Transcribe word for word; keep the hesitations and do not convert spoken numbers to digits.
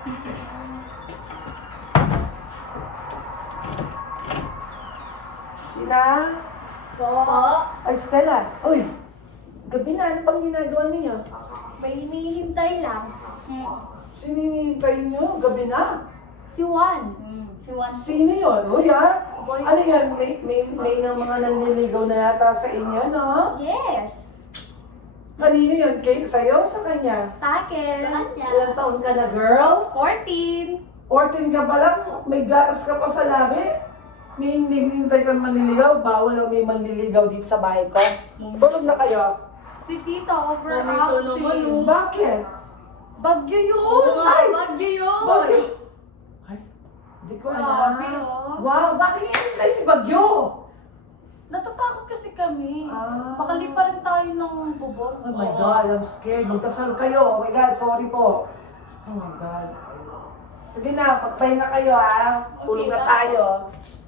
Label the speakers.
Speaker 1: Sina?
Speaker 2: Po.
Speaker 1: Ay, Stella. Uy, gabi na. Ano pang ginagawa niyo?
Speaker 2: May hinihintay lang. Hmm.
Speaker 1: Sino hinihintay niyo? Gabi na.
Speaker 2: Si Juan. Hmm. Si Juan.
Speaker 1: Sino yun? Uy, ha?
Speaker 2: Boy.
Speaker 1: Ano yan? May, may, may ng mga nanliligaw na yata sa inyo, no?
Speaker 2: Yes.
Speaker 1: Kanino yun? Kay, sa'yo o sa kanya?
Speaker 2: Sa akin. Sa kanya.
Speaker 1: Ilang taon ka na, girl?
Speaker 2: fourteen.
Speaker 1: fourteen ka pa lang? May gatas ka pa sa labi? May hinihintay kang manliligaw? Bawal ang may manliligaw dito sa bahay ko. Tulog na kayo.
Speaker 2: Si Tita
Speaker 3: Nandito
Speaker 2: overacting.
Speaker 3: naman, oh.
Speaker 1: Bakit?
Speaker 2: Bagyo yun.
Speaker 3: Oo nga,
Speaker 1: Ay!
Speaker 3: bagyo yun.
Speaker 1: Bakit? Ay, hindi ko
Speaker 2: Grabe,
Speaker 1: alam.
Speaker 2: oh.
Speaker 1: Wow, bakit hinihintay si Bagyo?
Speaker 2: Natatakot kasi kami.
Speaker 1: Ah.
Speaker 2: Makali pa rin tayo ng bubor.
Speaker 1: Oh my God, I'm scared. Magdasal kayo. Oh my God, sorry po. Oh my God. Sige na, pagpahinga kayo ha. Tulog na
Speaker 2: Okay,
Speaker 1: tayo.